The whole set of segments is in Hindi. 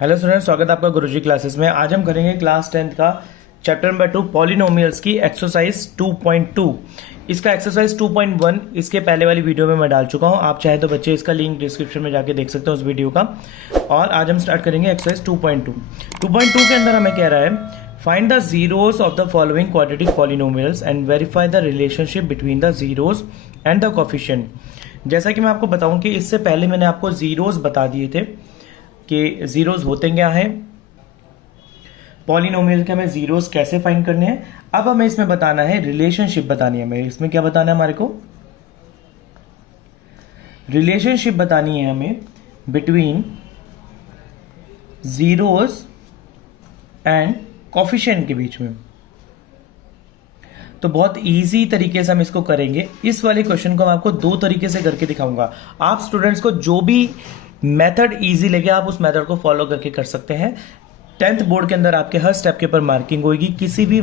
हेलो स्टूडेंट्स, स्वागत है आपका गुरुजी क्लासेस में। आज हम करेंगे क्लास 10th का चैप्टर नंबर 2 पॉलिनोमियल्स की एक्सरसाइज 2.2। इसका एक्सरसाइज 2.1 इसके पहले वाली वीडियो में मैं डाल चुका हूं। आप चाहे तो बच्चे इसका लिंक डिस्क्रिप्शन में जाके देख सकते हो उस वीडियो का। और आज हम स्टार्ट करेंगे एक्सरसाइज 2.2। 2.2 के अंदर हमें कह रहा है find the zeros of the following quadratic polynomials and verify the relationship between the zeros and the coefficient. जैसा कि मैं आपको बताऊं कि इससे पहले मैंने आपको जीरोस बता दिए थे कि जीरोस होते क्या हैं, पॉलिनोमियल के हमें जीरोस कैसे फाइंड करने हैं। अब हमें इसमें बताना है रिलेशनशिप बतानी है। हमें इसमें क्या बताना है, हमारे को रिलेशनशिप बतानी है हमें बिटवीन जीरोस एंड कोफिशिएंट के बीच में। तो बहुत इजी तरीके से हम इसको करेंगे। इस वाले क्वेश्चन को मैं आपको दो तरीके से करके दिखाऊंगा। आप स्टूडेंट्स को जो भी मेथड इजी लगे आप उस मेथड को फॉलो करके कर सकते हैं। 10th बोर्ड के अंदर आपके हर स्टेप के ऊपर मार्किंग होगी। किसी भी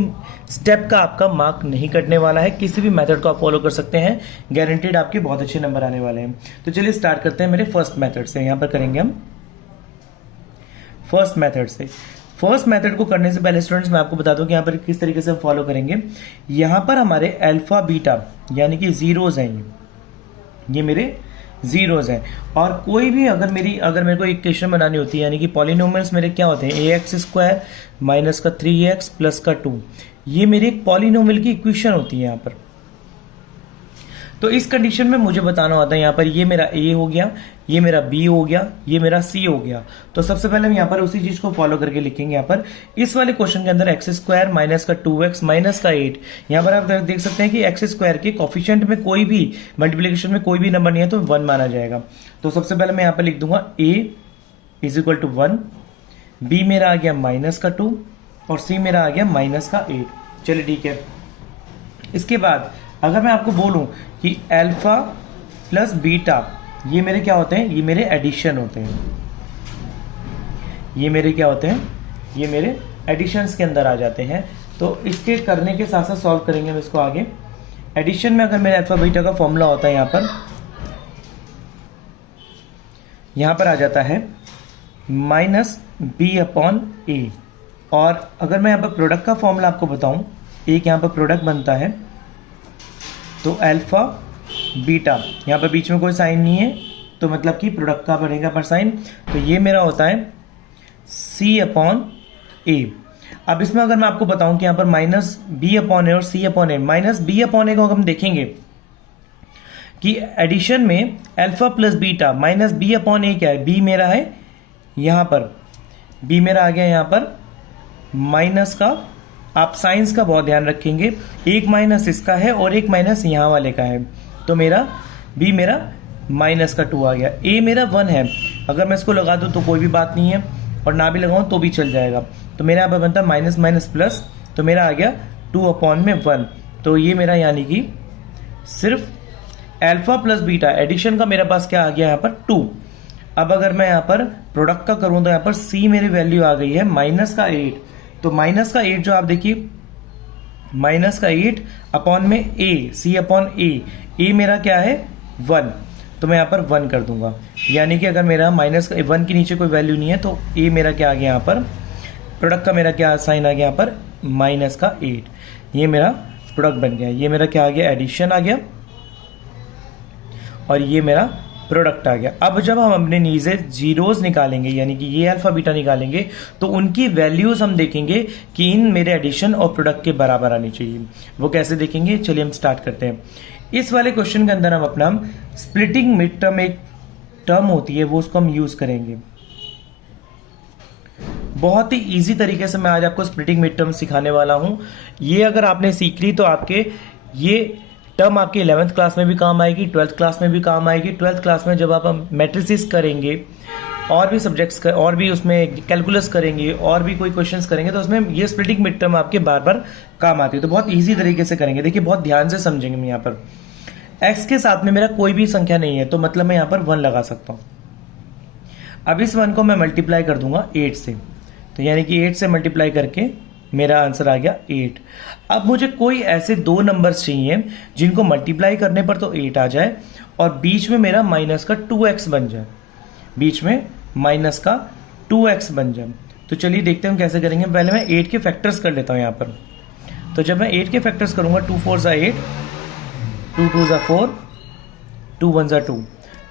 स्टेप का आपका मार्क नहीं कटने वाला है। किसी भी मेथड को आप फॉलो कर सकते हैं, गारंटीड आपके बहुत अच्छे नंबर आने वाले हैं। तो चलिए स्टार्ट करते हैं मेरे फर्स्ट मेथड से। यहां पर करेंगे हम फर्स्ट मेथड से। फर्स्ट मेथड को करने से पहले स्टूडेंट्स मैं आपको बता दूं कि यहां पर किस तरीके से हम फॉलो करेंगे। यहां पर हमारे अल्फा बीटा यानी कि जीरोज हैं, ये मेरे जीरोज हैं। और कोई भी अगर मेरे को इक्वेशन बनानी होती है, यानी कि पॉलिनोमियल्स मेरे क्या होते हैं, ax² माइनस का 3x प्लस का 2, ये मेरी एक पॉलिनोमियल की इक्वेशन होती है यहाँ पर। तो इस कंडीशन में मुझे बताना होता है यहाँ पर ये मेरा a हो गया, ये मेरा b हो गया, ये मेरा c हो गया। तो सबसे पहले हम यहाँ पर उसी चीज को फॉलो करके लिखेंगे। यहाँ पर इस वाले क्वेश्चन के अंदर x² माइनस का 2x माइनस का 8, यहाँ पर आप देख सकते हैं कि x² के कोफिशिएंट में कोई भी मल्टीप्लिकेशन में कोई भी नंबर नहीं है तो 1 माना जाएगा। तो सबसे पहले मैं यहाँ पर लिख दूंगा a is equal to 1, b मेरा आ गया माइनस का 2 और c मेरा आ गया माइनस का 8। चलिए ठीक है। इसके बाद अगर मैं आपको बोलूं कि अल्फा प्लस बीटा ये मेरे क्या होते हैं, ये मेरे एडिशन होते हैं। ये मेरे क्या होते हैं, ये मेरे एडिशंस के अंदर आ जाते हैं। तो इसके करने के साथ साथ सॉल्व करेंगे हम इसको आगे। एडिशन में अगर मेरे अल्फा बीटा का फॉर्मूला होता है यहां पर आ जाता है माइनस बी अपॉन ए। और अगर मैं यहां पर प्रोडक्ट का फॉर्मूला आपको बताऊं, एक यहां पर प्रोडक्ट बनता है तो अल्फा बीटा, यहाँ पर बीच में कोई साइन नहीं है तो मतलब कि प्रोडक्ट का बनेगा पर साइन। तो ये मेरा होता है c अपॉन ए। अब इसमें अगर मैं आपको बताऊं कि यहाँ पर माइनस बी अपॉन ए और c upon A, minus B upon A को हम देखेंगे कि एडिशन में alpha plus beta minus B upon A क्या है, b मेरा है यहाँ पर, b मेरा आ गया यहाँ पर माइनस का। आप साइंस का बहुत ध्यान रखेंगे, एक माइनस इसका है और एक माइनस यहाँ वाले का है। तो मेरा b मेरा माइनस का 2 आ गया। a मेरा 1 है, अगर मैं इसको लगा दूं तो कोई भी बात नहीं है और ना भी लगाऊं तो भी चल जाएगा। तो मेरा यहाँ पर बनता है माइनस माइनस प्लस, तो मेरा आ गया 2 अपॉन में 1। तो ये मेरा यानी कि सिर्फ अल्फा प्लस बीटा एडिशन का मेरे पास क्या आ गया यहाँ पर 2। अब अगर मैं यहाँ पर प्रोडक्ट का करूं तो यहाँ पर c मेरी वैल्यू आ गई है माइनस का 8। तो माइनस का 8 जो आप देखिए माइनस का 8 अपॉन में a, c अपॉन a मेरा क्या है 1, तो मैं यहाँ पर 1 कर दूंगा। यानी कि अगर मेरा माइनस 1 के नीचे कोई वैल्यू नहीं है तो a मेरा क्या आ गया यहाँ पर, प्रोडक्ट का मेरा क्या साइन आ गया यहाँ पर माइनस का 8। ये मेरा प्रोडक्ट बन गया। ये मेरा क्या आ गया, एडिशन आ गया और ये मेरा प्रोडक्ट आ गया। अब जब हम अपने नीचे जीरोस निकालेंगे यानी कि ये अल्फा बीटा निकालेंगे तो उनकी वैल्यूज हम देखेंगे कि इन मेरे एडिशन और प्रोडक्ट के बराबर आनी चाहिए। वो कैसे देखेंगे, चलिए हम स्टार्ट करते हैं। इस वाले क्वेश्चन के अंदर हम अपना स्प्लिटिंग मिड टर्म एक टर्म होती है वो उसको हम यूज करेंगे। बहुत ही इजी तरीके से मैं आज आपको स्प्लिटिंग मिड टर्म सिखाने वाला हूं। ये अगर आपने सीख ली तो आपके ये टर्म आपके 11th क्लास में भी काम आएगी, 12th क्लास में भी काम आएगी। 12th क्लास में जब आप मैट्रिसेस करेंगे और भी सब्जेक्ट्स और भी उसमें कैलकुलस करेंगे और भी कोई क्वेश्चंस करेंगे तो उसमें ये स्प्लिटिंग मिड टर्म आपके बार बार काम आती है। तो बहुत इजी तरीके से करेंगे। देखिए बहुत ध्यान से समझेंगे। मैं यहाँ पर x के साथ में मेरा कोई भी संख्या नहीं है तो मतलब मैं यहाँ पर 1 लगा सकता हूँ। अब इस 1 को मैं मल्टीप्लाई कर दूंगा 8 से, तो यानी कि 8 से मल्टीप्लाई करके मेरा आंसर आ गया 8। अब मुझे कोई ऐसे दो नंबर्स चाहिए जिनको मल्टीप्लाई करने पर तो 8 आ जाए और बीच में मेरा माइनस का 2x बन जाए, बीच में माइनस का 2x बन जाए। तो चलिए देखते हैं हम कैसे करेंगे। पहले मैं 8 के फैक्टर्स कर लेता हूँ यहाँ पर। तो जब मैं 8 के फैक्टर्स करूँगा, 2 4 ज़ा 8, 2 2 ज़ा 4, 2 1 ज़ा 2।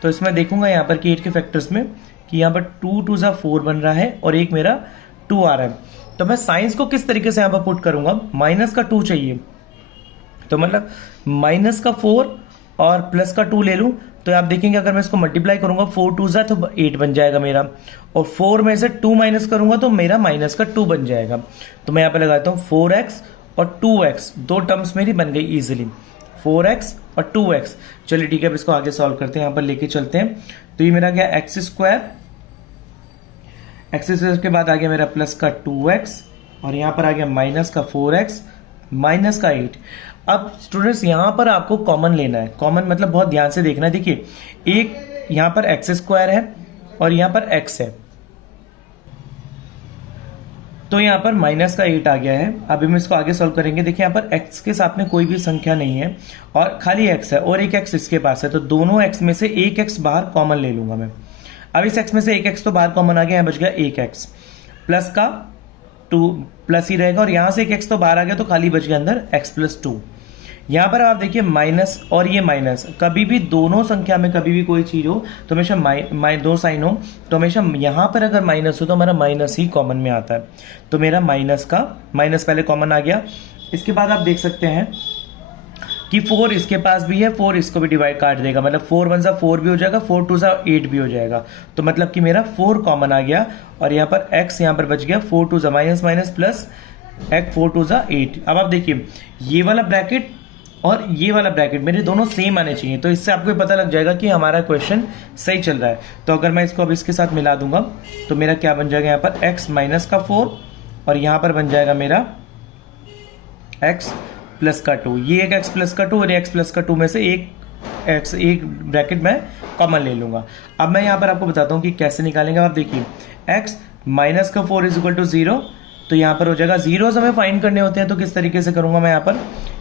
तो इसमें देखूंगा यहाँ पर कि 8 के फैक्टर्स में कि यहाँ पर 2 2 ज़ा 4 बन रहा है और एक मेरा 2 आ रहा है। तो मैं साइंस को किस तरीके से यहाँ पर पुट करूँगा, माइनस का 2 चाहिए, तो मतलब माइनस का 4 और प्लस का 2 ले लूँ। तो आप देखेंगे अगर मैं इसको मल्टीप्लाई करूंगा, 4 2 ज़ा तो 8 बन जाएगा मेरा, और 4 में से 2 माइनस करूंगा तो मेरा माइनस का 2 बन जाएगा। तो मैं यहाँ पे लगाता हूँ 4x और 2x, दो टर्म्स मेरी बन गई इजीली, 4x और 2x। चलिए ठीक है, अब इसको आगे सॉल्व करते हैं, यहाँ पर लेके चलते हैं। तो ये मेरा गया एक्स स्क्वायर के बाद आ गया मेरा प्लस का 2x और यहाँ पर आ गया माइनस का 4x माइनस का 8। अब स्टूडेंट्स यहाँ पर आपको कॉमन लेना है। कॉमन मतलब बहुत ध्यान से देखना है। देखिए, एक यहाँ पर एक्स स्क्वायर है और यहाँ पर x है, तो यहाँ पर माइनस का 8 आ गया है। अभी हम इसको आगे सॉल्व करेंगे। देखिए यहाँ पर x के साथ में कोई भी संख्या नहीं है और खाली x है और एक x इसके पास है, तो दोनों x में से एक x बाहर कॉमन ले लूंगा मैं। अब इस x में से एक x तो बाहर कॉमन आ गया, यहाँ बच गया एक x, प्लस का 2 प्लस ही रहेगा और यहाँ से एक x तो बाहर आ गया, तो खाली बच गया अंदर x प्लस 2। यहाँ पर आप देखिए माइनस और ये माइनस, कभी भी दोनों संख्या में कभी भी कोई चीज हो तो हमेशा दो साइन हो तो हमेशा यहाँ पर अगर माइनस हो तो हमारा माइनस ही कॉमन में आता है। तो मेरा माइनस पहले कॉमन आ गया। इसके बाद आप देख सकते हैं कि 4 इसके पास भी है, 4 इसको भी डिवाइड काट देगा, मतलब 4 1 ज़ा 4 भी हो जाएगा, 4 2 ज़ा 8 भी हो जाएगा। तो मतलब कि मेरा 4 कॉमन आ गया और यहाँ पर x यहाँ पर बच गया 4 2 ज़ा माइनस माइनस प्लस x 4 2 ज़ा 8। अब आप देखिए ये वाला ब्रैकेट और ये वाला ब्रैकेट मेरे दोनों सेम आने चाहिए, तो इससे आपको पता लग जाएगा कि हमारा क्वेश्चन सही चल रहा है। तो अगर मैं इसको अब इसके साथ मिला दूंगा तो मेरा क्या बन जाएगा, यहाँ पर x माइनस का 4 और यहाँ पर बन जाएगा मेरा x प्लस का 2। ये एक x प्लस का 2 और x प्लस का 2 में से एक ब्रैकेट मैं कॉमन ले लूंगा। अब मैं यहाँ पर आपको बताता हूँ कि कैसे निकालेंगे। आप देखिए x माइनस का 4 इज इक्वल टू 0, तो यहाँ पर हो जाएगा, जीरोस हमें फाइंड करने होते हैं तो किस तरीके से करूंगा मैं, यहाँ पर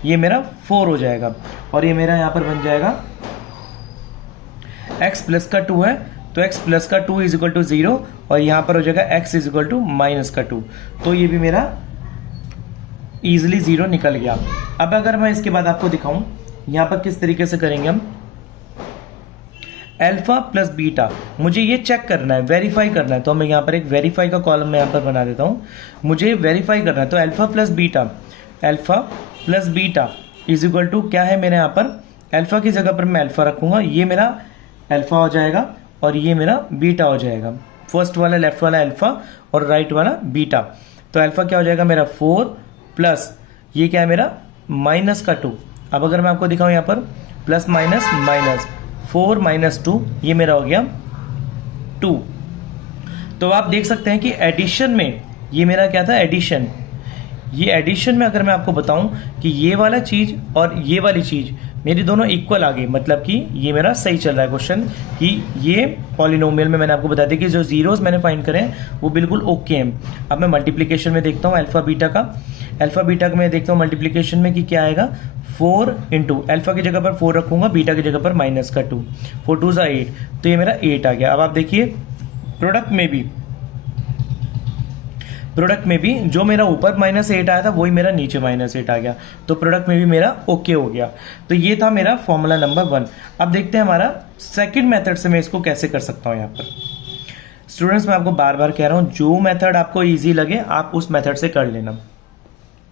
ये मेरा 4 हो जाएगा और ये मेरा यहाँ पर बन जाएगा x प्लस का 2 है, तो x प्लस का 2 इज इक्वल टू 0 और यहाँ पर हो जाएगा x is equal to minus का 2। तो ये भी मेरा इजिली 0 निकल गया। अब अगर मैं इसके बाद आपको दिखाऊं यहाँ पर किस तरीके से करेंगे हम, अल्फा प्लस बीटा, मुझे ये चेक करना है, वेरीफाई करना है। तो मैं यहाँ पर एक वेरीफाई का कॉलम मैं यहाँ पर बना देता हूँ, मुझे वेरीफाई करना है। तो alpha plus beta is equal to क्या है मेरे यहाँ पर, अल्फा की जगह पर मैं अल्फा रखूंगा, ये मेरा अल्फा हो जाएगा और ये मेरा बीटा हो जाएगा। फर्स्ट वाला लेफ्ट वाला अल्फा और राइट वाला बीटा। तो अल्फा क्या हो जाएगा मेरा 4 प्लस ये क्या है मेरा माइनस का 2। अब अगर मैं आपको दिखाऊं यहाँ पर प्लस माइनस माइनस 4 माइनस 2, ये मेरा हो गया 2। तो आप देख सकते हैं कि एडिशन में ये मेरा क्या था, एडिशन। ये एडिशन में अगर मैं आपको बताऊं कि ये वाला चीज और ये वाली चीज मेरी दोनों इक्वल आ गई, मतलब कि ये मेरा सही चल रहा है क्वेश्चन कि ये पॉलिनोमियल में मैंने आपको बता दिया कि जो जीरोस मैंने फाइंड करे हैं वो बिल्कुल ओके हैं। अब मैं मल्टीप्लिकेशन में देखता हूँ अल्फा बीटा का मैं देखता हूँ मल्टीप्लिकेशन में कि क्या आएगा, 4 इंटू अल्फा की जगह पर 4 रखूंगा, बीटा की जगह पर माइनस का 2, 4 2 ज़ा 8, तो ये मेरा 8 आ गया। अब आप देखिए प्रोडक्ट में भी जो मेरा ऊपर -8 आया था वही मेरा नीचे -8 आ गया, तो प्रोडक्ट में भी मेरा ओके हो गया। तो ये था मेरा फॉर्मूला नंबर 1। अब देखते हैं हमारा सेकंड मेथड से मैं इसको कैसे कर सकता हूं। यहाँ पर स्टूडेंट्स मैं आपको बार बार कह रहा हूं, जो मेथड आपको इजी लगे आप उस मेथड से कर लेना।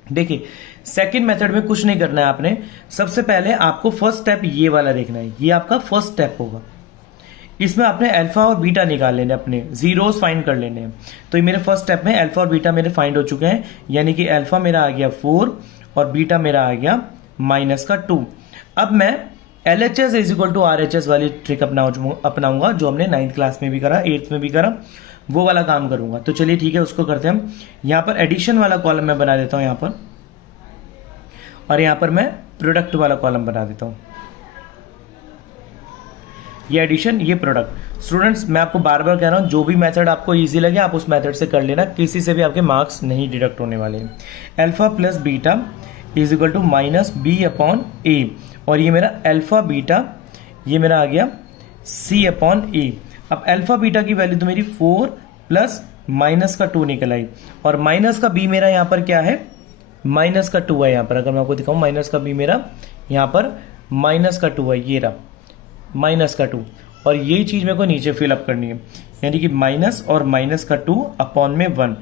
देखिए सेकंड मेथड में कुछ नहीं करना है आपने, सबसे पहले आपको फर्स्ट स्टेप ये वाला देखना है, ये आपका फर्स्ट स्टेप होगा। इसमें आपने अल्फा और बीटा निकाल लेने, अपने जीरोस फाइंड कर लेने हैं। तो ये मेरे फर्स्ट स्टेप में अल्फा और बीटा मेरे फाइंड हो चुके हैं, यानी कि अल्फा मेरा आ गया 4 और बीटा मेरा आ गया माइनस का 2। अब मैं LHS is equal to RHS वाली ट्रिक अपनाऊंगा, जो हमने 9th क्लास में भी करा, 8th में भी करा, वो वाला काम करूंगा। तो चलिए ठीक है, उसको करते हैं हम। यहाँ पर एडिशन वाला कॉलम मैं बना देता हूँ यहाँ पर, और यहाँ पर मैं प्रोडक्ट वाला कॉलम बना देता हूँ। ये एडिशन, ये प्रोडक्ट। स्टूडेंट्स मैं आपको बार बार कह रहा हूँ, जो भी मेथड आपको इजी लगे आप उस मेथड से कर लेना, किसी से भी आपके मार्क्स नहीं डिडक्ट होने वाले हैं। Alpha plus beta is equal to minus B upon A, और ये मेरा अल्फा बीटा ये मेरा आ गया C अपॉन ए। अब अल्फा बीटा की वैल्यू तो मेरी 4 प्लस माइनस का 2 निकल आई, और माइनस का b मेरा यहाँ पर क्या है, माइनस का 2 है यहाँ पर। अगर मैं आपको दिखाऊं माइनस का b मेरा यहाँ पर माइनस का 2 है, ये रहा माइनस का 2, और यही चीज मेरे को नीचे फिलअप करनी है, यानी कि माइनस और माइनस का 2 अपॉन में 1,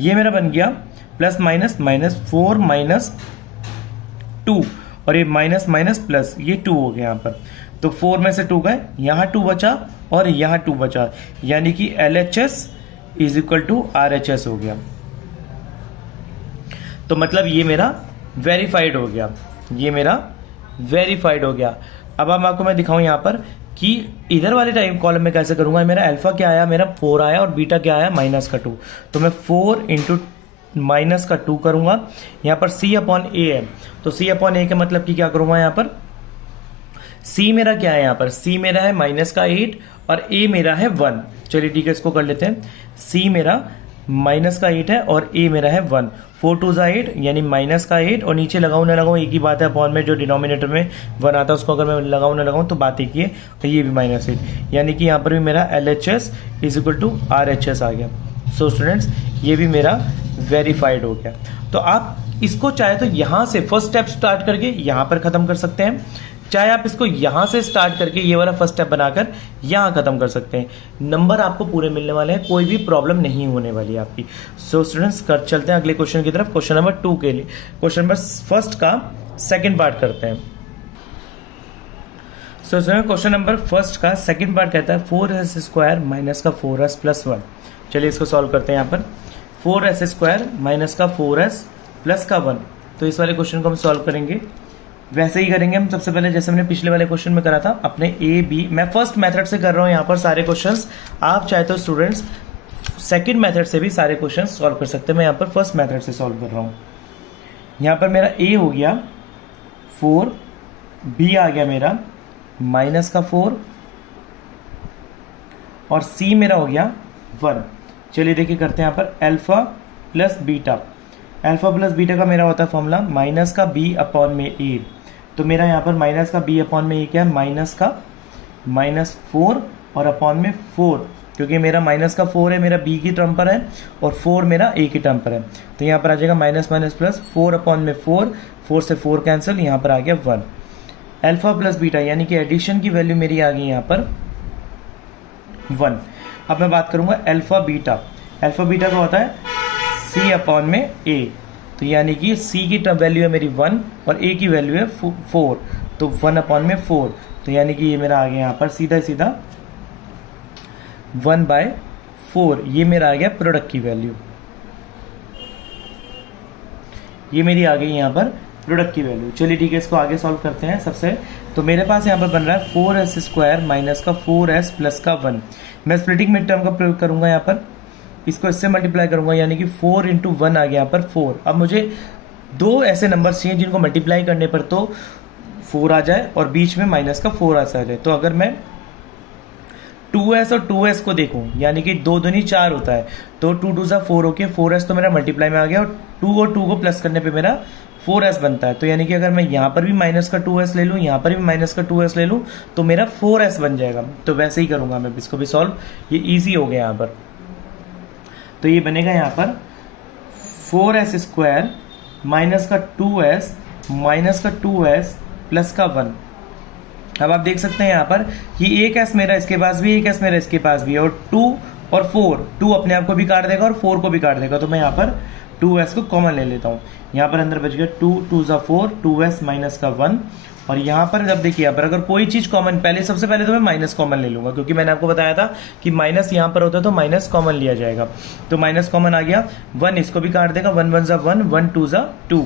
ये मेरा बन गया प्लस माइनस माइनस 4 माइनस 2, और ये माइनस माइनस प्लस, ये 2 हो गया यहाँ पर। तो 4 में से 2 गए, यहाँ 2 बचा और यहाँ 2 बचा, यानी कि LHS is equal to RHS हो गया। तो मतलब ये मेरा वेरीफाइड हो गया, ये मेरा वेरीफाइड हो गया। अब आपको मैं दिखाऊं यहाँ पर कि इधर वाले टाइम कॉलम में कैसे करूंगा। मेरा अल्फा क्या आया, मेरा 4 आया, और बीटा क्या आया, माइनस का 2। तो मैं 4 इंटू माइनस का 2 करूंगा। यहाँ पर C अपॉन ए है, तो C अपॉन ए का मतलब कि क्या करूंगा, यहाँ पर C मेरा क्या है, यहाँ पर C मेरा है माइनस का 8 और A मेरा है 1। चलिए ठीक है, इसको कर लेते हैं। C मेरा माइनस का 8 है और A मेरा है 1। 4 2 8 यानी माइनस का 8, और नीचे लगाऊं ना लगाऊं एक ही बात है, अपॉन में जो डिनोमिनेटर में 1 आता है उसको अगर मैं लगाऊं ना लगाऊं तो बात एक ही है, और ये भी माइनस 8, यानी कि यहाँ पर भी मेरा LHS is equal to RHS आ गया। सो स्टूडेंट्स, ये भी मेरा वेरीफाइड हो गया। तो आप इसको चाहे तो यहाँ से फर्स्ट स्टेप स्टार्ट करके यहाँ पर खत्म कर सकते हैं, चाहे आप इसको यहां से स्टार्ट करके ये वाला फर्स्ट स्टेप बनाकर यहां खत्म कर सकते हैं। नंबर आपको पूरे मिलने वाले हैं, कोई भी प्रॉब्लम नहीं होने वाली है आपकी। सो स्टूडेंट्स, कर चलते हैं अगले क्वेश्चन की तरफ। क्वेश्चन नंबर 2 के लिए, क्वेश्चन नंबर फर्स्ट का सेकंड पार्ट करते हैं। सो क्वेश्चन नंबर फर्स्ट का सेकंड पार्ट कहता है 4s स्क्वायर माइनस का 4s प्लस 1। चलिए इसको सॉल्व करते हैं। यहाँ पर 4s स्क्वायर माइनस का 4s प्लस का 1, तो इस वाले क्वेश्चन को हम सॉल्व करेंगे। वैसे ही करेंगे हम सबसे पहले जैसे हमने पिछले वाले क्वेश्चन में करा था, अपने A B, मैं फर्स्ट मेथड से कर रहा हूं यहाँ पर सारे क्वेश्चंस। आप चाहे तो स्टूडेंट्स सेकंड मेथड से भी सारे क्वेश्चंस सॉल्व कर सकते हैं। मैं यहाँ पर फर्स्ट मेथड से सॉल्व कर रहा हूँ। यहाँ पर मेरा A हो गया 4, B आ गया मेरा माइनस का 4, और C मेरा हो गया 1। चलिए देखिए करते हैं यहाँ पर alpha plus beta. Alpha plus beta का मेरा होता है फॉर्मूला माइनस का B अपॉन में A। तो मेरा यहाँ पर माइनस का B अपॉन में A क्या है, माइनस का -4 और अपॉन में 4, क्योंकि मेरा माइनस का 4 है, मेरा B की टर्म पर है, और 4 मेरा A की टर्म पर है। तो यहाँ पर आ जाएगा माइनस माइनस प्लस 4 अपॉन में 4, 4 से 4 कैंसिल, यहाँ पर आ गया 1। अल्फा प्लस बीटा यानी कि एडिशन की वैल्यू मेरी आ गई यहाँ पर 1। अब मैं बात करूँगा अल्फा बीटा। अल्फा बीटा का होता है C अपॉन में A, तो यानी कि C की वैल्यू है मेरी 1 और A की वैल्यू है 4, तो 1 अपॉन में 4, तो यानी कि ये मेरा आ गया यहाँ पर सीधा सीधा 1/4। ये मेरा आ गया प्रोडक्ट की वैल्यू, ये मेरी आ गई यहाँ पर प्रोडक्ट की वैल्यू। चलिए ठीक है, इसको आगे सॉल्व करते हैं। सबसे तो मेरे पास यहाँ पर बन रहा है 4s स्क्वायर माइनस का 4s प्लस का 1। मैं स्प्लिटिंग मिड टर्म का प्रयोग करूंगा, यहाँ पर इसको इससे मल्टीप्लाई करूंगा, यानी कि 4 इंटू 1 आ गया यहाँ पर 4। अब मुझे दो ऐसे नंबर्स चाहिए जिनको मल्टीप्लाई करने पर तो 4 आ जाए और बीच में माइनस का 4 आ जाए। तो अगर मैं 2s और 2s को देखूं, यानी कि 2 दूनी 4 होता है, तो 2 2 सा 4 होके 4s तो मेरा मल्टीप्लाई में आ गया, और 2 और 2 को प्लस करने पे मेरा 4s बनता है। तो यानी कि अगर मैं यहाँ पर भी माइनस का 2s ले लूँ, यहाँ पर भी माइनस का 2s ले लूँ, तो मेरा 4s बन जाएगा। तो वैसे ही करूँगा मैं इसको भी सॉल्व, ये ईजी हो गया यहाँ पर। तो ये बनेगा यहाँ पर 4s स्क्वायर माइनस का 2s माइनस का 2s प्लस का 1। अब आप देख सकते हैं यहाँ पर कि एक s मेरा इसके पास भी, एक s मेरा इसके पास भी है, और 2 और 4, 2 अपने आप को भी काट देगा और 4 को भी काट देगा। तो मैं यहाँ पर 2s को कॉमन ले लेता हूँ। यहाँ पर अंदर बच गया 2 2 सा 4, 2s माइनस का 1, और यहाँ पर जब देखिए यहाँ पर अगर कोई चीज कॉमन, सबसे पहले तो मैं माइनस कॉमन ले लूंगा, क्योंकि मैंने आपको बताया था कि माइनस यहाँ पर होता है तो माइनस कॉमन लिया जाएगा। तो माइनस कॉमन आ गया, 1 इसको भी काट देगा, 1 1 सा 1, 1 2 सा 2,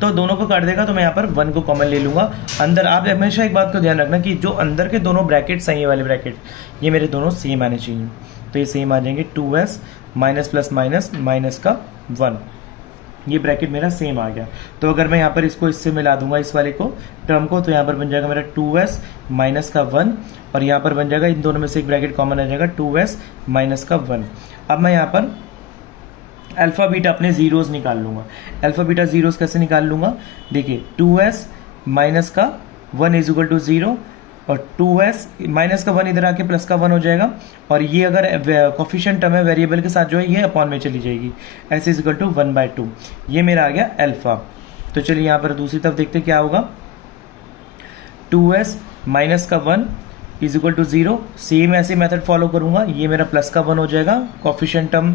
तो दोनों को काट देगा। तो मैं यहाँ पर 1 को कॉमन ले लूंगा। अंदर आप हमेशा एक बात को ध्यान रखना कि जो अंदर के दोनों ब्रैकेट्स हैं, ये वाले ब्रैकेट, ये मेरे दोनों सेम आने चाहिए। तो ये सेम आ जाएंगे, 2s minus plus minus minus का 1, ये ब्रैकेट मेरा सेम आ गया। तो अगर मैं यहाँ पर इसको इससे मिला दूंगा, इस वाले को टर्म को, तो यहाँ पर बन जाएगा मेरा 2s माइनस का 1, और यहाँ पर बन जाएगा इन दोनों में से एक ब्रैकेट कॉमन आ जाएगा 2s माइनस का 1। अब मैं यहाँ पर अल्फा बीटा अपने जीरोस निकाल लूंगा। अल्फा बीटा जीरोस कैसे निकाल लूंगा, देखिए 2s माइनस का 1 इज इक्वल टू 0, और 2s माइनस का 1 इधर आके प्लस का 1 हो जाएगा, और ये अगर कोफिशिएंट टर्म है वेरिएबल के साथ जो है ये अपॉन में चली जाएगी, s इज इक्वल टू 1/2। ये मेरा आ गया अल्फा। तो चलिए यहाँ पर दूसरी तरफ देखते क्या होगा। 2s माइनस का 1 इज इक्वल टू 0। सेम ऐसे मेथड फॉलो करूंगा, ये मेरा प्लस का 1 हो जाएगा, कोफिशिएंट टर्म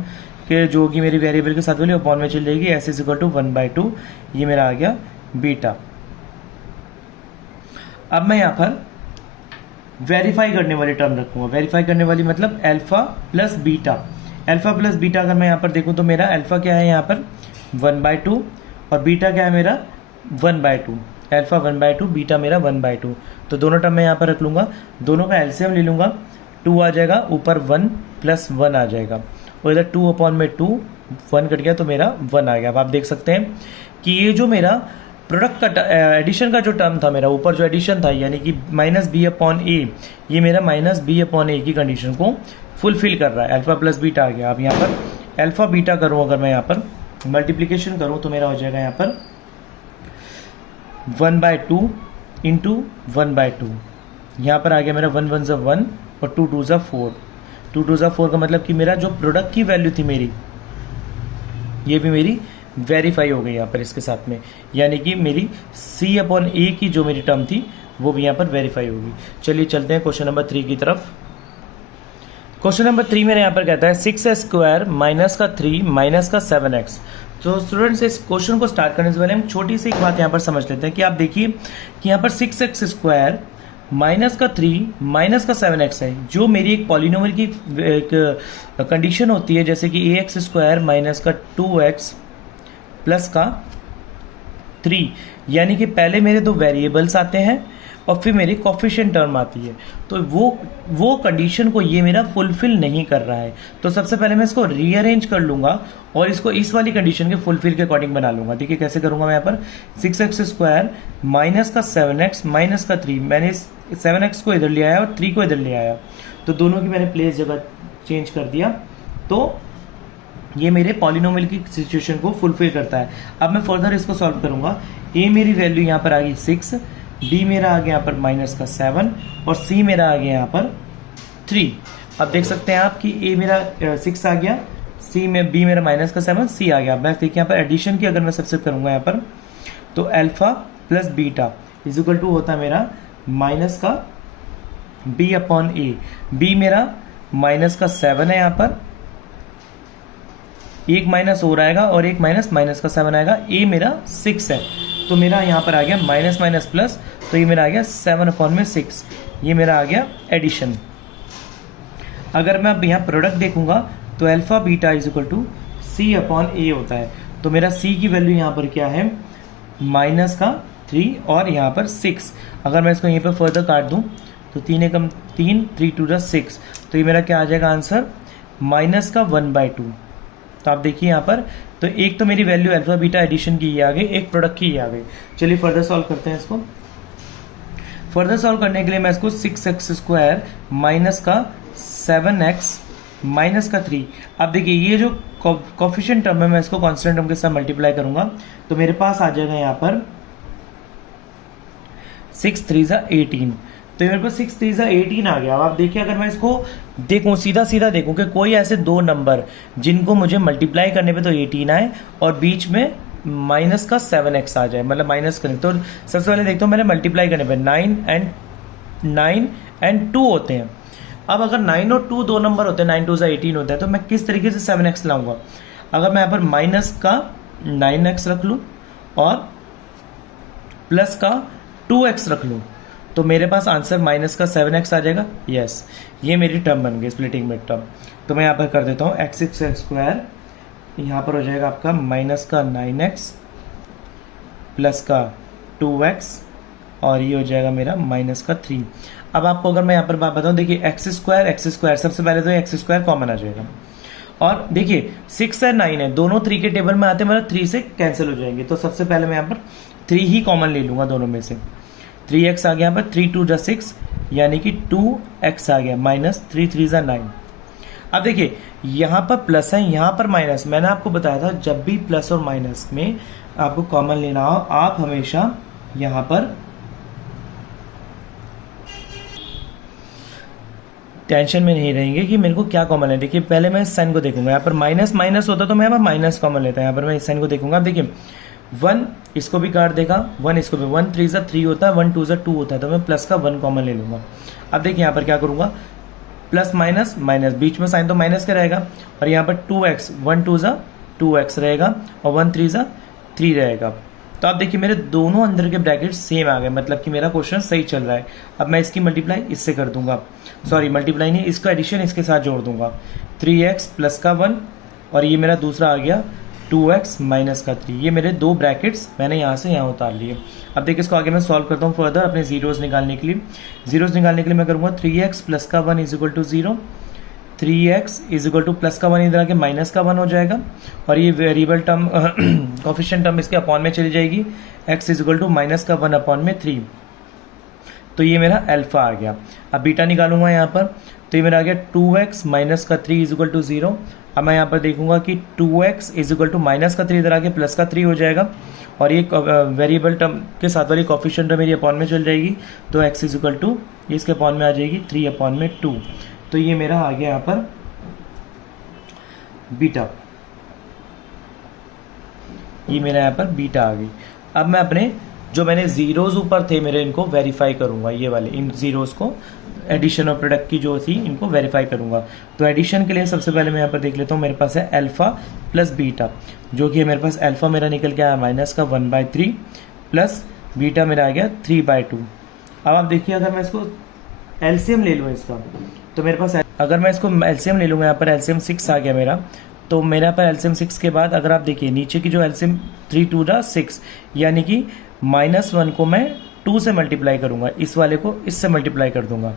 के जो होगी मेरी वेरिएबल के साथ वैल्यू अपॉन में चली जाएगी, s इज इक्वल टू 1/2। ये मेरा आ गया बीटा। अब मैं यहाँ पर वेरीफाई करने वाली टर्म रखूंगा। वेरीफाई करने वाली मतलब alpha plus beta. Alpha plus beta अगर मैं यहाँ पर देखूँ तो मेरा अल्फा क्या है यहाँ पर 1/2 और बीटा क्या है मेरा 1/2। अल्फा 1/2, बीटा मेरा 1/2। तो दोनों टर्म मैं यहाँ पर रख लूंगा, दोनों का एलसीएम ले लूंगा, 2 आ जाएगा, ऊपर 1 प्लस 1 आ जाएगा, और इधर 2 अपॉन में 2, 1 कट गया तो मेरा 1 आ गया। अब आप देख सकते हैं कि ये जो मेरा प्रोडक्ट का एडिशन का जो टर्म था मेरा, ऊपर जो एडिशन था यानी कि -b/a, ये मेरा -b/a की कंडीशन को फुलफिल कर रहा है। अल्फा प्लस बीटा आ गया। अब यहाँ पर अल्फा बीटा करूँ, अगर मैं यहाँ पर मल्टीप्लीकेशन करूँ तो मेरा हो जाएगा यहाँ पर 1/2 इंटू 1/2। यहाँ पर आ गया मेरा 1 1 1 और 2 2 4। 2 2 4 का मतलब कि मेरा जो प्रोडक्ट की वैल्यू थी मेरी, ये भी मेरी वेरीफाई हो गई यहाँ पर इसके साथ में, यानी कि मेरी c/a की जो मेरी टर्म थी वो भी यहाँ पर वेरीफाई होगी। चलिए चलते हैं क्वेश्चन नंबर 3 की तरफ। क्वेश्चन नंबर 3 मेरे यहाँ पर कहता है 6x² माइनस का 3 माइनस का 7x। तो स्टूडेंट्स इस क्वेश्चन को स्टार्ट करने से पहले हम छोटी सी एक बात यहाँ पर समझ लेते हैं कि आप देखिए कि यहाँ पर 6x² माइनस का 3 माइनस का 7x है, जो मेरी एक पॉलिनोमियल की एक कंडीशन होती है, जैसे कि ax² माइनस का 2x प्लस का 3, यानी कि पहले मेरे दो वेरिएबल्स आते हैं और फिर मेरी कोफिशिएंट टर्म आती है। तो वो कंडीशन को ये मेरा फुलफिल नहीं कर रहा है, तो सबसे पहले मैं इसको रीअरेंज कर लूंगा और इसको इस वाली कंडीशन के फुलफिल के अकॉर्डिंग बना लूंगा। देखिए कैसे करूंगा मैं यहाँ पर 6x² माइनस का 7x माइनस का 3, मैंने 7x को इधर ले आया और 3 को इधर ले आया, तो दोनों की मैंने प्लेस जगह चेंज कर दिया, तो ये मेरे पॉलिनोमियल की सिचुएशन को फुलफिल करता है। अब मैं फर्दर इसको सॉल्व करूंगा। a मेरी वैल्यू यहाँ पर आ गई 6, b मेरा आ गया यहाँ पर माइनस का 7 और c मेरा आ गया यहाँ पर 3। अब देख सकते हैं आप कि a मेरा 6 आ गया, c में b मेरा माइनस का 7, c आ गया। मैं देखिए यहाँ पर एडिशन की अगर मैं सबसे करूंगा यहाँ पर, तो alpha plus beta is equal to होता है मेरा माइनस का b/a। b मेरा माइनस का 7 है, यहाँ पर एक माइनस और आएगा और एक माइनस माइनस का 7 आएगा, a मेरा 6 है, तो मेरा यहाँ पर आ गया माइनस माइनस प्लस, तो ये मेरा आ गया 7/6। ये मेरा आ गया एडिशन। अगर मैं अब यहाँ प्रोडक्ट देखूंगा तो alpha beta is equal to c/a होता है, तो मेरा c की वैल्यू यहाँ पर क्या है माइनस का 3 और यहाँ पर 6। अगर मैं इसको यहीं पर फर्दर काट दूँ तो 3 एकम 3, 3 2 6, तो ये मेरा क्या आ जाएगा आंसर माइनस का 1/2। तो आप देखिए यहाँ पर, तो एक तो मेरी वैल्यू अल्फा बीटा एडिशन की ये आ गई, एक प्रोडक्ट की ये आ गई। चलिए फर्दर सॉल्व करते हैं इसको। फर्दर सॉल्व करने के लिए मैं इसको 6x² माइनस का 7x माइनस का 3, अब देखिए ये जो कोफिशिएंट टर्म है मैं इसको कांस्टेंट टर्म के साथ मल्टीप्लाई करूंगा, तो मेरे पास आ जाएगा यहाँ पर 6 3 18, तो मेरे पास 6 3 18 आ गया। अब आप देखिए अगर मैं इसको देखूं सीधा सीधा देखूं कि कोई ऐसे दो नंबर जिनको मुझे मल्टीप्लाई करने पे तो 18 आए और बीच में माइनस का 7x आ जाए, मतलब माइनस करें, तो सबसे पहले देखता हूँ मैंने मल्टीप्लाई करने पे 9 एंड 2 होते हैं। अब अगर 9 और 2 दो नंबर होते हैं, 9 2 18 होता है, तो मैं किस तरीके से 7x लाऊंगा। अगर मैं यहाँ पर माइनस का 9x रख लूँ और प्लस का 2x रख लूँ, तो मेरे पास आंसर माइनस का 7x आ जाएगा। यस, ये मेरी टर्म बन गई स्प्लिटिंग मिड टर्म। तो मैं यहाँ पर कर देता हूँ x6² यहाँ पर हो जाएगा आपका माइनस का 9x प्लस का 2x और ये हो जाएगा मेरा माइनस का 3। अब आपको अगर मैं यहाँ पर बात बताऊँ, देखिए x² सबसे पहले तो x² कॉमन आ जाएगा, और देखिए 6 है 9 है, दोनों 3 के टेबल में आते हैं, मतलब 3 से कैंसिल हो जाएंगे, तो सबसे पहले मैं यहाँ पर 3 ही कॉमन ले लूँगा दोनों में से। 3x आ गया यहाँ पर, 3 2 6 यानी कि 2x आ गया, माइनस 3 3 9। अब देखिए यहाँ पर प्लस है, यहाँ पर माइनस। मैंने आपको बताया था जब भी प्लस और माइनस में आपको कॉमन लेना हो, आप हमेशा यहाँ पर टेंशन में नहीं रहेंगे कि मेरे को क्या कॉमन है। देखिए पहले मैं इस साइन को देखूंगा, यहाँ पर माइनस माइनस होता तो मैं यहाँ पर माइनस कॉमन लेता, यहाँ पर मैं इस साइन को देखूंगा। अब देखिए 1 इसको भी काट देगा, 1 इसको भी, 1 3 ज़ा 3 होता है, 1 2 ज़ा 2 होता है, तो मैं प्लस का 1 कॉमन ले लूँगा। अब देखिए यहाँ पर क्या करूँगा, प्लस माइनस माइनस, बीच में साइन तो माइनस का रहेगा, और यहाँ पर 2x, 1 2 ज़ा 2x रहेगा, और 1 3 ज़ा 3 रहेगा। तो आप देखिए मेरे दोनों अंदर के ब्रैकेट सेम आ गए, मतलब कि मेरा क्वेश्चन सही चल रहा है। अब मैं इसकी मल्टीप्लाई इससे कर दूंगा, सॉरी मल्टीप्लाई नहीं, इसका एडिशन इसके साथ जोड़ दूंगा, 3x प्लस का 1, और ये मेरा दूसरा आ गया 2x माइनस का 3। ये मेरे दो ब्रैकेट्स मैंने यहाँ से यहाँ उतार लिए। अब देखिए इसको आगे मैं सॉल्व करता हूँ फर्दर अपने जीरोस निकालने के लिए। जीरोस निकालने के लिए मैं करूँगा 3x प्लस का 1 is equal to 0, 3x is equal to plus का 1 इधर आके माइनस का 1 हो जाएगा, और ये वेरिएबल टर्म कोफिशिएंट टर्म इसके अपॉन में चली जाएगी, x is equal to minus का 1 अपॉन में 3। तो ये मेरा अल्फा आ गया। अब बीटा निकालूंगा यहाँ पर, तो ये मेरा आ गया 2x माइनस का 3 इज इक्वल टू 0। अब मैं यहाँ पर देखूंगा कि 2x is equal to minus का 3 इधर आके प्लस का 3 हो जाएगा, और ये वेरिएबल टर्म के साथ वाली कोफिशिएंट टर्म मेरी अपॉन में चल जाएगी, तो x इज इक्वल टू इसके अपॉन में आ जाएगी 3 अपॉन में 2। तो ये मेरा आ गया यहाँ पर बीटा, ये मेरा यहाँ पर बीटा आ गई। अब मैं अपने जो मैंने जीरोज ऊपर थे मेरे, इनको वेरीफाई करूंगा, ये वाले इन जीरोज को एडिशन और प्रोडक्ट की जो थी इनको वेरीफाई करूंगा। तो एडिशन के लिए सबसे पहले मैं यहाँ पर देख लेता हूँ, मेरे पास है अल्फा प्लस बीटा, जो कि मेरे पास अल्फा मेरा निकल के आया माइनस का 1/3 प्लस बीटा मेरा आ गया 3/2। अब आप देखिए अगर मैं इसको एलसीएम ले लूँ इसका, तो मेरे पास अगर मैं इसको एलसीएम ले लूँगा, यहाँ पर एलसीएम 6 आ गया मेरा, तो मेरा पर एलसीएम 6 के बाद अगर आप देखिए नीचे की जो एलसीएम 3 2 6, यानी कि -1 को मैं 2 से मल्टीप्लाई करूँगा, इस वाले को इससे मल्टीप्लाई कर दूंगा,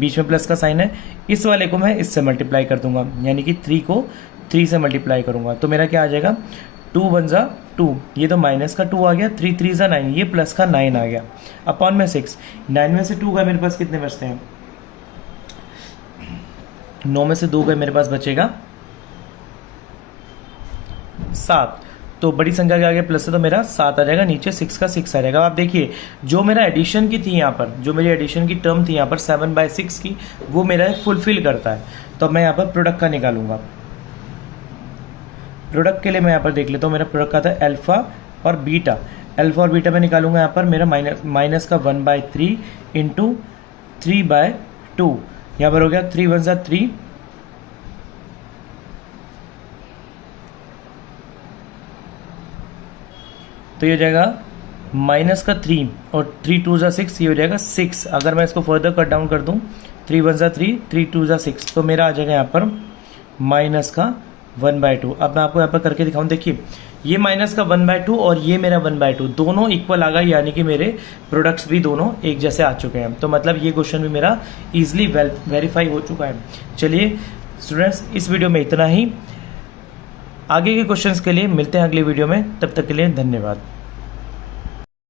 बीच में प्लस का साइन है, इस वाले को मैं इससे मल्टीप्लाई कर दूंगा, यानी कि 3 को 3 से मल्टीप्लाई करूँगा, तो मेरा क्या आ जाएगा 2 1 ज़ा 2, ये तो माइनस का 2 आ गया, 3 3 ज़ा 9, ये प्लस का 9 आ गया, अपॉन में 6, 9 में से 2 गए मेरे पास कितने बचते हैं, 9 में से 2 गए मेरे पास बचेगा 7। तो बड़ी संख्या के आगे प्लस है तो मेरा 7 आ जाएगा, नीचे 6 का 6 आ जाएगा। आप देखिए जो मेरा एडिशन की थी यहाँ पर, जो मेरी एडिशन की टर्म थी यहाँ पर 7/6 की, वो मेरा फुलफिल करता है। तो अब मैं यहाँ पर प्रोडक्ट का निकालूंगा। प्रोडक्ट के लिए मैं यहाँ पर देख लेता हूँ, मेरा प्रोडक्ट का था अल्फा और बीटा। अल्फा और बीटा में निकालूंगा यहाँ पर मेरा माइनस का 1/3 इंटू 3/2, यहाँ पर हो गया 3 1 ज़ा 3, तो ये हो जाएगा माइनस का 3 और 3 2 ज़ा 6, ये हो जाएगा 6। अगर मैं इसको फर्दर कट डाउन कर दूं 3 1 ज़ा 3, 3 2 ज़ा 6, तो मेरा आ जाएगा यहाँ पर माइनस का 1/2। अब मैं आपको यहाँ पर करके दिखाऊं, देखिए ये माइनस का 1/2 और ये मेरा 1/2 दोनों इक्वल आ गए, यानी कि मेरे प्रोडक्ट्स भी दोनों एक जैसे आ चुके हैं। तो मतलब ये क्वेश्चन भी मेरा इजीली वेरीफाई हो चुका है। चलिए स्टूडेंट्स, इस वीडियो में इतना ही। आगे के क्वेश्चंस के लिए मिलते हैं अगली वीडियो में, तब तक के लिए धन्यवाद।